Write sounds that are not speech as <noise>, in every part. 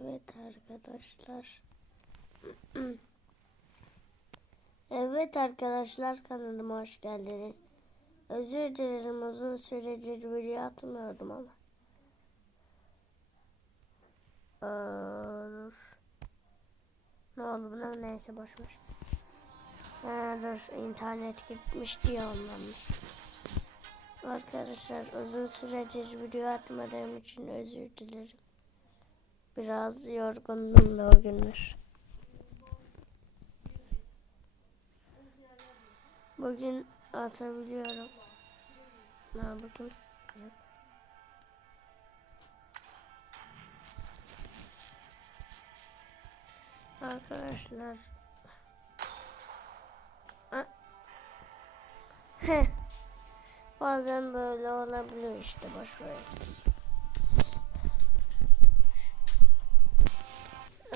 Evet arkadaşlar. <clears throat> evet arkadaşlar kanalıma hoş geldiniz. Özür dilerim uzun süredir video atmıyordum ama. Aa. Ne oldu buna? Neyse boş ver. Ha, dur internet gitmiş diye ondan. Arkadaşlar uzun süredir video atmadığım için özür dilerim. Biraz yorgundum da o günler. Bugün atabiliyorum. Ne bugün? Yok. Arkadaşlar. Ah. Bazen böyle olabiliyor işte boş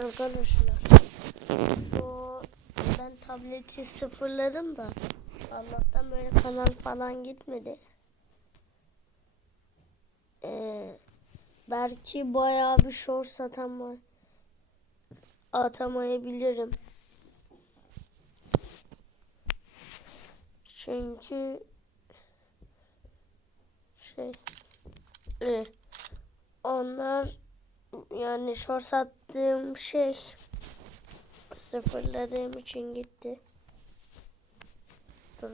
Arkadaşlar bu ben tableti sıfırladım da Allah'tan böyle kanal falan gitmedi. Ee, belki bayağı bir short atama atamayabilirim. Çünkü şey e, onlar yani short sattığım şey sıfırladığım için gitti. Dur.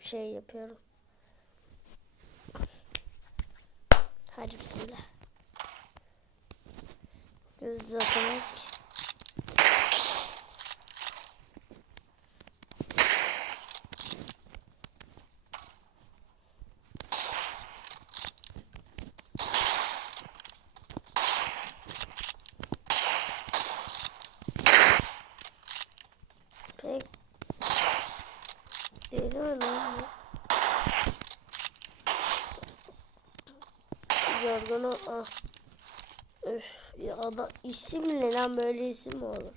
Bir şey yapıyorum. Hadi bismillah. Düz uzatmak. Pek değil mi lan bu? Yorgunu ah. Öf ya da isim ne lan böyle isim mi olur?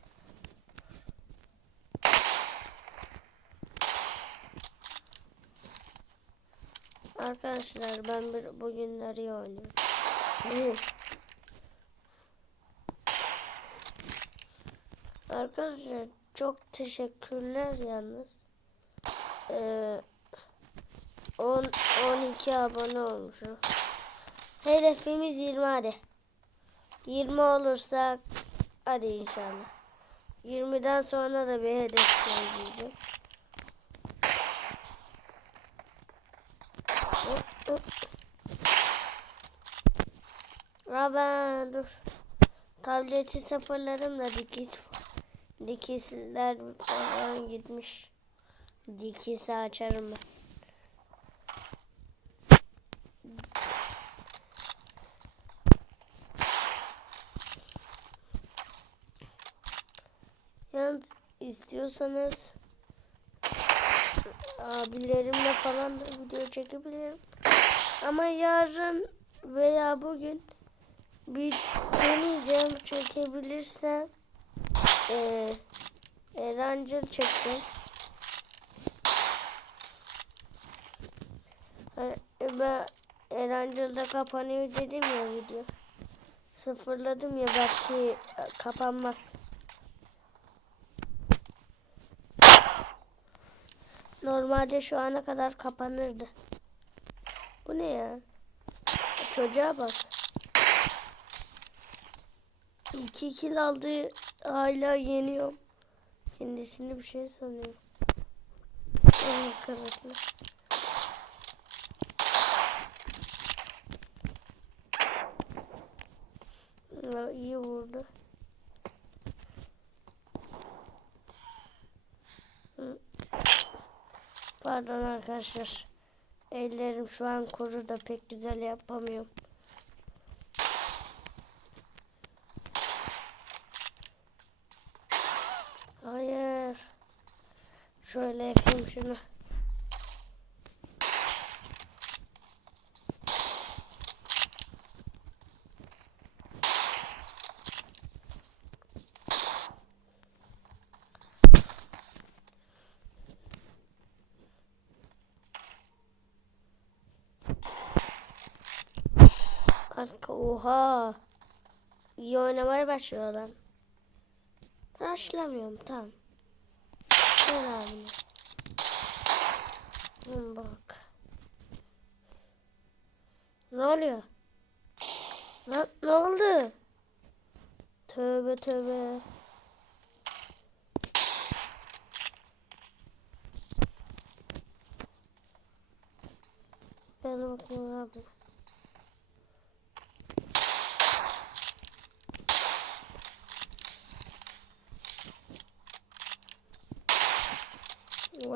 Arkadaşlar ben bir, bugünleri oynuyorum. Arkadaşlar çok teşekkürler yalnız. Ee, 10 12 abone olmuşum. Hedefimiz 20 hadi. 20 olursa hadi inşallah. 20'den sonra da bir hedef. Ya ben dur. Tableti sıfırladım da dikiş dikişler falan gitmiş. Dikisi açarım ben. Yalnız istiyorsanız abilerimle falan da video çekebilirim. Ama yarın veya bugün bir deneyeceğim çekebilirsem ee, Erancıl çekeceğim. Hani Ben Erancıl'da kapanıyor dedim ya video. Sıfırladım ya belki kapanmaz. Normalde şu ana kadar kapanırdı. Bu ne ya? Çocuğa bak. 2 kill aldı hala yeniyorum. Kendisini bir şey sanıyor. Arkadaşlar. Ya, iyi vurdu. Pardon arkadaşlar. Ellerim şu an kuru da pek güzel yapamıyorum. Hayır. Şöyle yapayım şunu. Arka oha. iyi oynamaya başlıyor adam. Rushlamıyorum tamam. Gel. Hı, bak. Ne oluyor? Ne, ne oldu? Tövbe tövbe. Ben bakayım abi.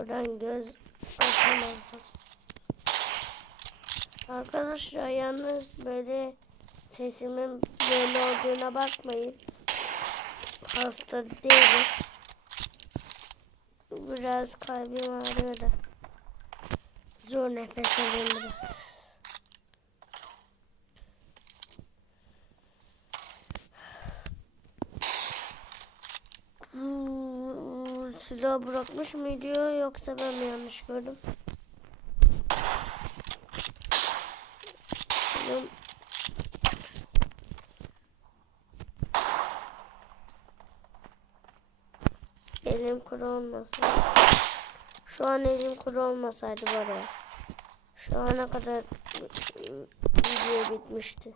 Oradan göz açamazdım. Arkadaşlar yalnız böyle sesimin böyle olduğuna bakmayın. Hasta değilim. Biraz kalbim ağrıyor da. Zor nefes alıyorum biraz. Hmm, Silah bırakmış mı diyor yoksa ben mi yanlış gördüm? Benim Elim kuru olmasın. Şu an elim kuru olmasaydı var ya. Şu ana kadar video bitmişti.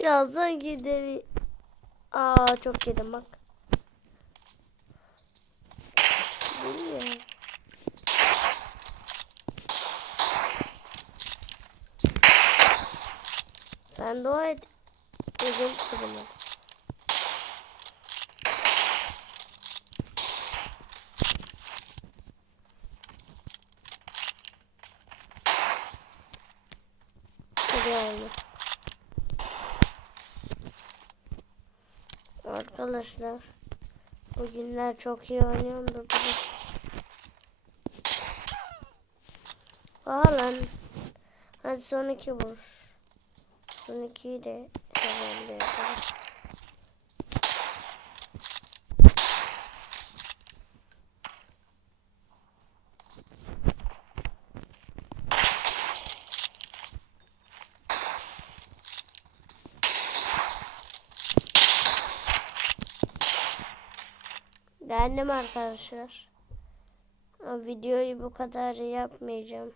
Birazdan gidelim. Aa çok yedim bak. Ya. Sen dua et. Elim kurumadı. Hadi oldu. Arkadaşlar bugünler çok iyi oynuyorum da bugün. Lan. Hadi son iki vur. Son ikiyi de herhalde Beğendim arkadaşlar. Ama videoyu bu kadar yapmayacağım.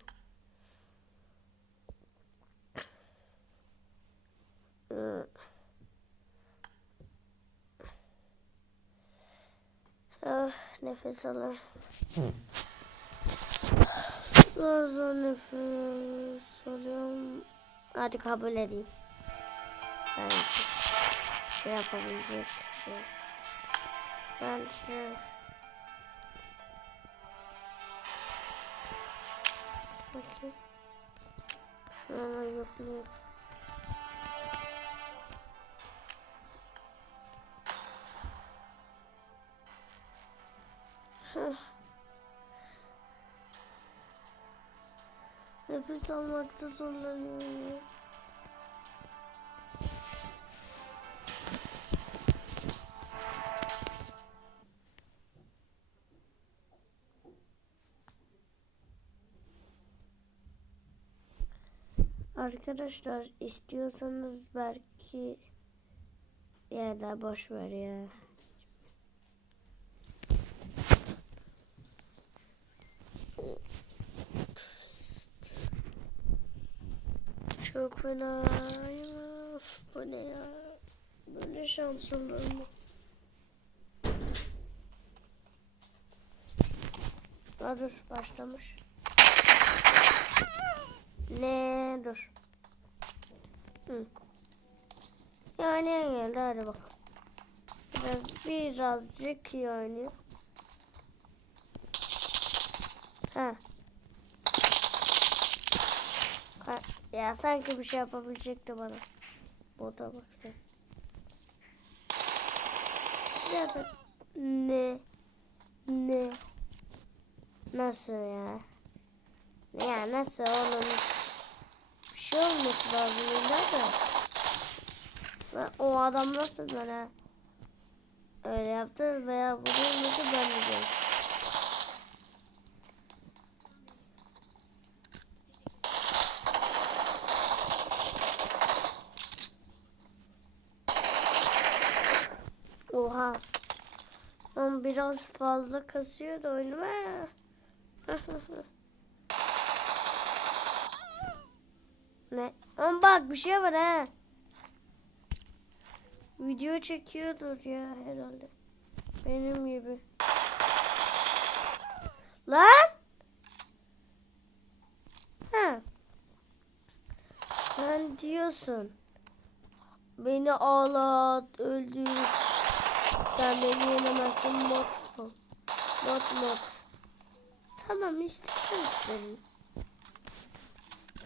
Ah, nefes alayım. Zor zor nefes alıyorum. Hadi kabul edeyim. Sanki şey yapabilecek. bir- Ben şu Bakayım. Şunu yoklayayım. Nefes almakta zorlanıyorum ya. Arkadaşlar istiyorsanız belki ya da boş ver ya. Çok fena ya. Of, Bu ne ya? Böyle şans olur mu? Aa, başlamış. Ne dur. Hı. Yani geldi hadi bakalım. Biraz birazcık oynuyor. Ha. Ya sanki bir şey yapabilecekti bana. Bota bak sen. Da ne? Ne? Nasıl ya? Ya nasıl oğlum? Şey olması lazım illa da. O adam nasıl böyle? öyle yaptı veya vurulmadı ben de. Oha. Ama biraz fazla kasıyor da oyunu. <laughs> ne? Ama bak bir şey var ha. Video çekiyordur ya herhalde. Benim gibi. Lan! Ha. Sen diyorsun. Beni ağlat, öldür. Sen beni yenemezsin mod mod. Mod. Tamam işte sen istedin.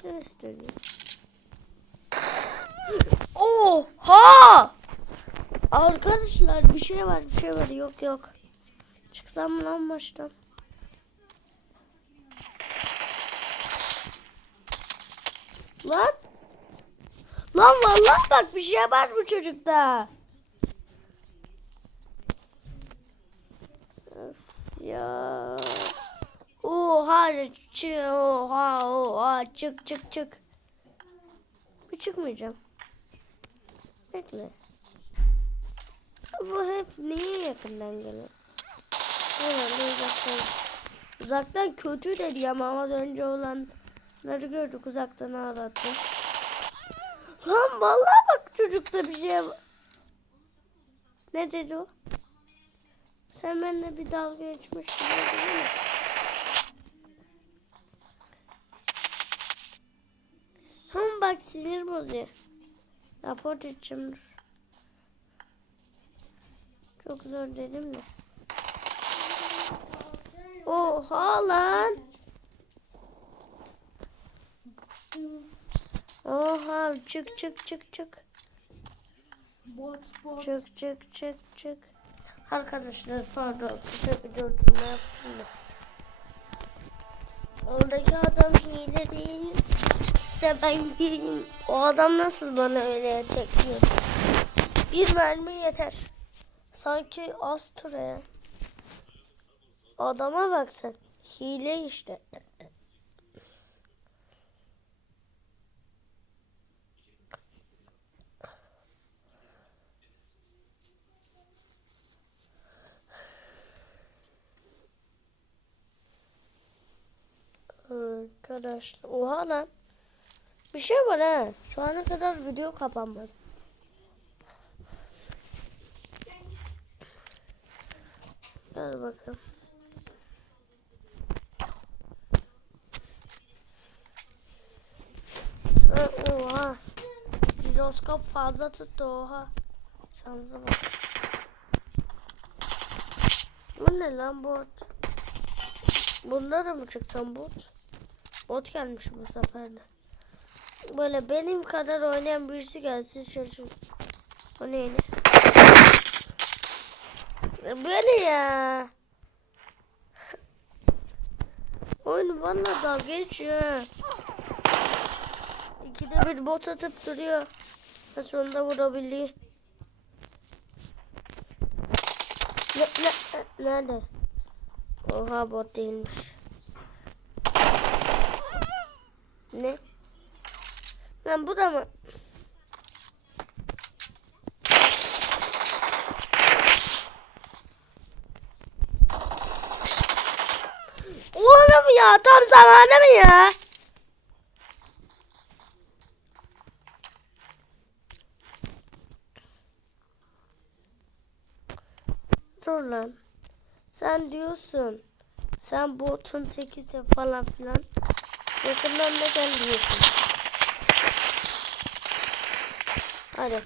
İstedin. Oha! Arkadaşlar bir şey var bir şey var yok yok. Çıksam lan baştan? Lan! Lan vallahi bak bir şey var bu çocukta. Öf Ya. Oha çık oha oha çık çık çık. Bir çıkmayacağım. Bekle. Bu hep niye yakından geliyor? Uzaktan. Uzaktan kötü dedi ama az önce olanları gördük uzaktan ağlattı. Lan vallahi bak çocukta bir şey var. Ne dedi o? Sen benimle bir dalga geçmiş gibi değil mi? Ama bak sinir bozuyor. Rapor edeceğim dur. Çok zor dedim de. Oha lan. Oha çık çık çık çık. Bot bot. Çık çık çık çık. Arkadaşlar pardon kısa bir durdurma yaptım da. Oradaki adam hile değil. İşte ben gireyim. O adam nasıl bana öyle çekiyor? Bir mermi yeter. Sanki az türe. Adama bak sen. Hile işte. Arkadaşlar. Oha lan. Bir şey var ha. Şu ana kadar video kapanmadı. Gel bakalım. Oha. Jiroskop fazla tuttu oha. Şansa bak. Bu ne lan bot? Bunda da mı çıksam bot? Bot gelmiş bu sefer de. Böyle benim kadar oynayan birisi gelsin şaşırın. O neydi? Böyle ya. <laughs> Oyun bana dalga geçiyor. İkide bir bot atıp duruyor. Ve sonunda vurabiliyor. Ne, ne, nerede? Oha bot değilmiş. Ne? Lan bu da mı? Oğlum ya tam zamanı mı ya? Dur lan. Sen diyorsun. Sen botun tekisin falan filan. Yakından da gel diyorsun. Hadi.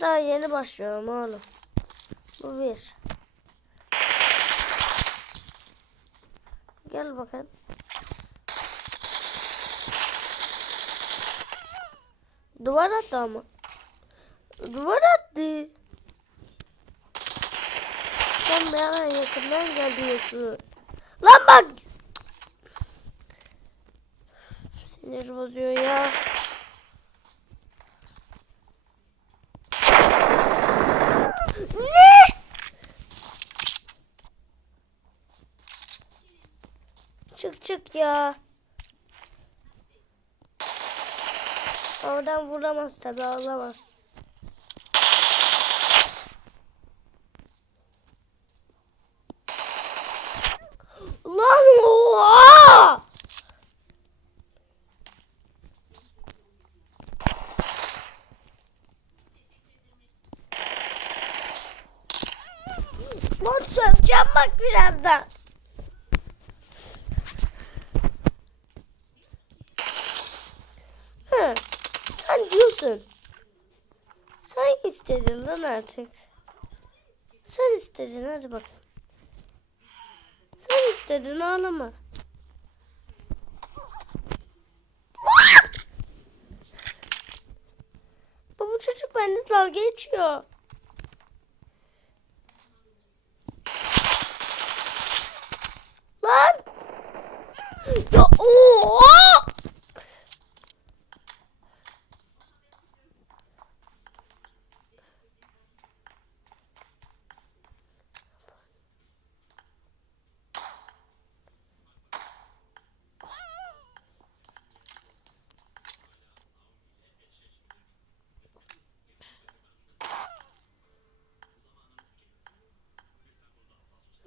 Daha yeni başlıyorum oğlum. Bu bir. Gel bakayım. Duvar attı ama. Duvar attı. Sen bana yakından gel diyorsun. Lan bak. Sinir bozuyor ya. Ne? Çık ya. Oradan vuramaz tabi ağlamaz. Lan oha! Lan söveceğim bak birazdan. Hı, sen diyorsun. Sen istedin lan artık. Sen istedin hadi bak. Sen istedin ağlama. Bu çocuk bende dalga geçiyor. Lan! Ya oha!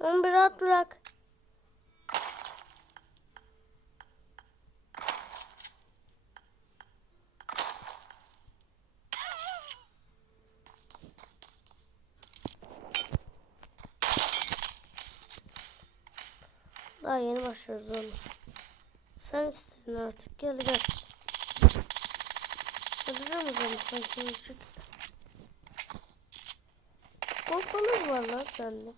Onu bir bırak. Daha yeni başlıyoruz oğlum. Sen istedin artık. Gel gel. Öldürüyor musun çık. Korkalar var lan sende.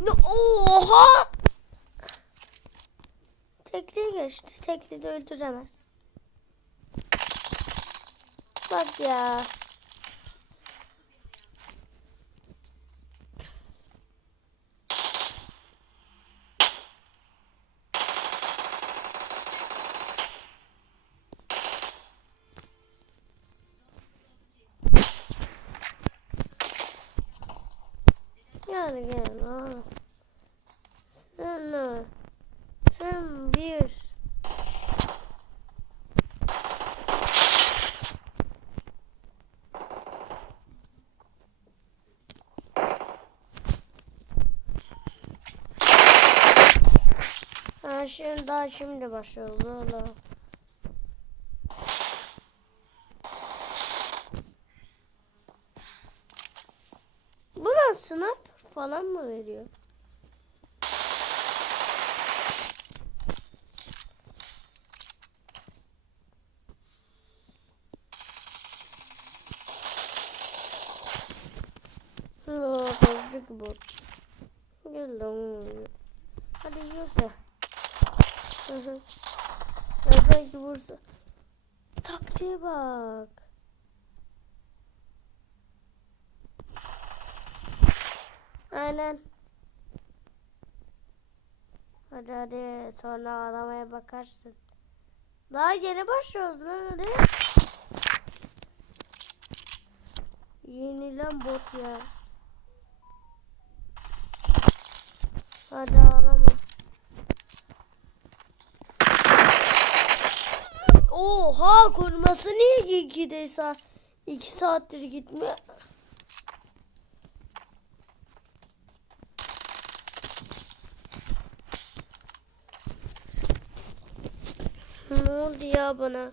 Ne oha! Geçti. Tekli de öldüremez. Bak ya. Gel gel. Aa. Sen, sen bir. Şimdi daha şimdi başlıyoruz oğlum. Bu nasıl sniper falan mı veriyor? Aa, bozuk bu. Gel lan. Hadi yiyorsa. Hı hı. Ya sanki vursa. Taktiğe bak. Aynen. Hadi hadi sonra aramaya bakarsın. Daha yeni başlıyoruz lan hadi. Yenilen bot ya. Hadi ağlama. Oha koruması niye de saat? iki saattir gitmiyor. Ne oldu ya bana?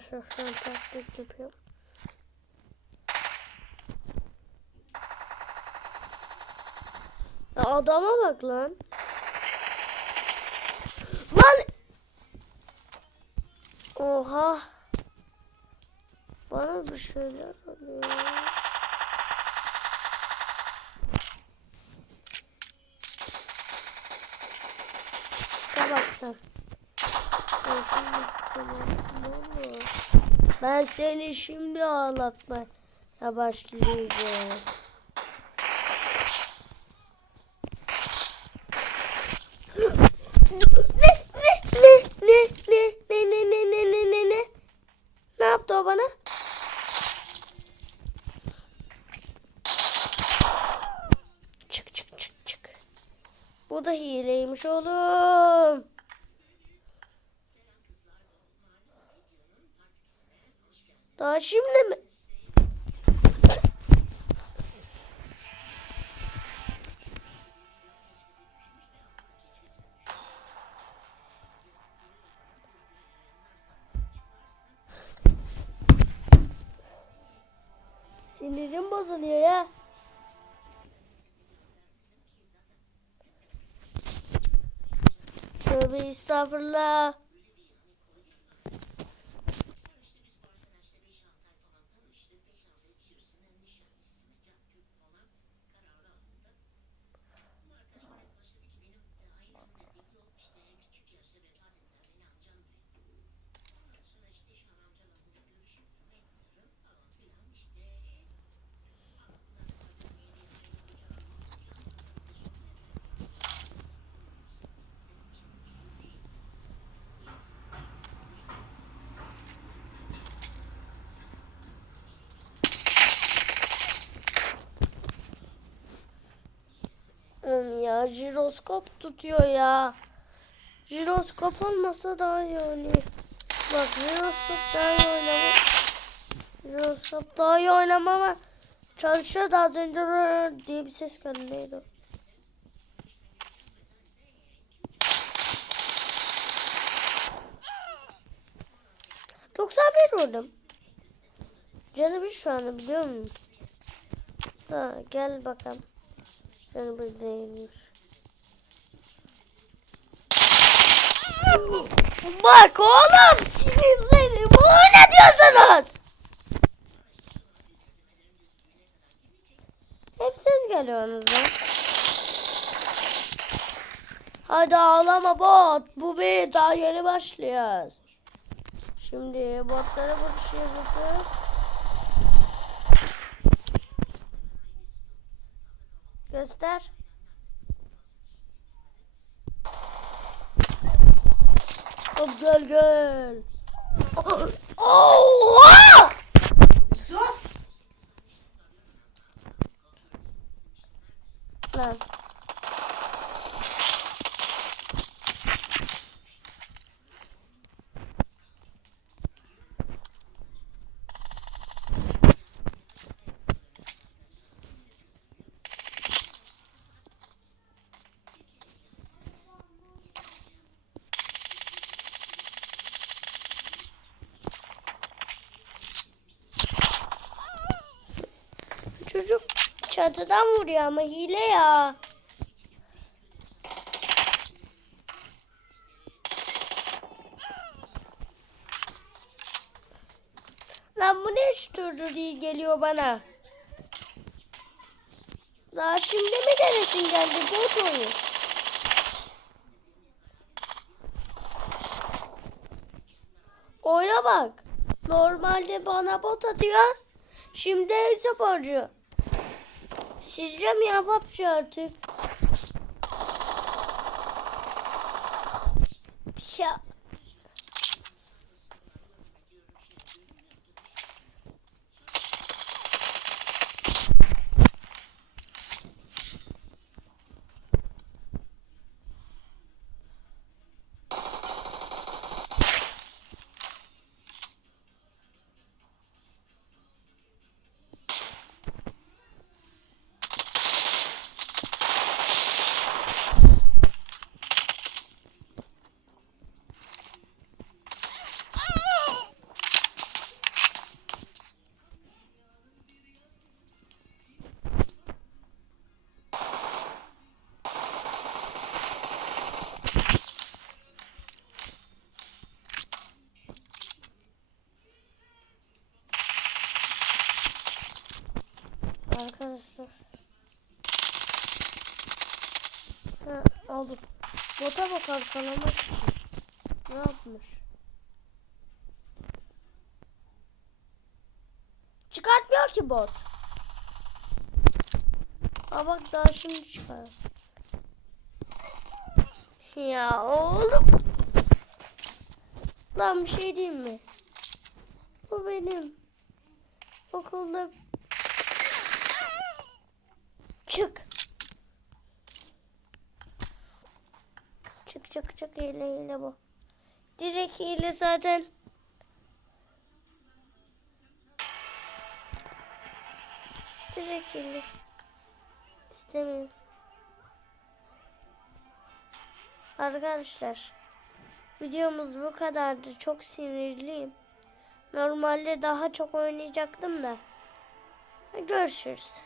Arkadaşlar şu an taklit yapıyorum. Ya adama bak lan. Lan! Oha! Bana bir şeyler oluyor. Tamam sen. Ben seni şimdi ağlatmaya başlayacağım. Sinirim bozuluyor ya. Tövbe estağfurullah. Oğlum ya jiroskop tutuyor ya. Jiroskop olmasa daha iyi oynuyor. Bak jiroskop daha iyi oynama. Jiroskop daha iyi oynama ama çalışıyordu az önce diye bir ses geldi. Neydi? Doksan bir vurdum. Canı bir şu anda biliyor musun? Ha, gel bakalım. Canı bir değilmiş. Bak oğlum sinirlerim. Ne diyorsunuz? Hep siz geliyorsunuz lan. Hadi ağlama bot. Bu bir daha yeni başlıyoruz. Şimdi botları vuruşuyoruz. Göster. Hop gel gel. Oha! Sus. Lan. Çocuk çatıdan vuruyor ama hile ya. Lan bu ne üç turdur diye geliyor bana. Daha şimdi mi denesin geldi bu oyun? Oyuna bak. Normalde bana bot atıyor. Şimdi sporcu. Şişeceğim ya papçı artık. Ha, aldım. Bota bak arkalamak için. Ne yapmış? Çıkartmıyor ki bot. Aa bak daha şimdi çıkar. Ya oğlum. Lan bir şey diyeyim mi? Bu benim. Okulda çık. Çık çık hile hile bu. Direkt hile zaten. Direkt hile. İstemiyorum. Arkadaşlar videomuz bu kadardı. Çok sinirliyim. Normalde daha çok oynayacaktım da. Görüşürüz.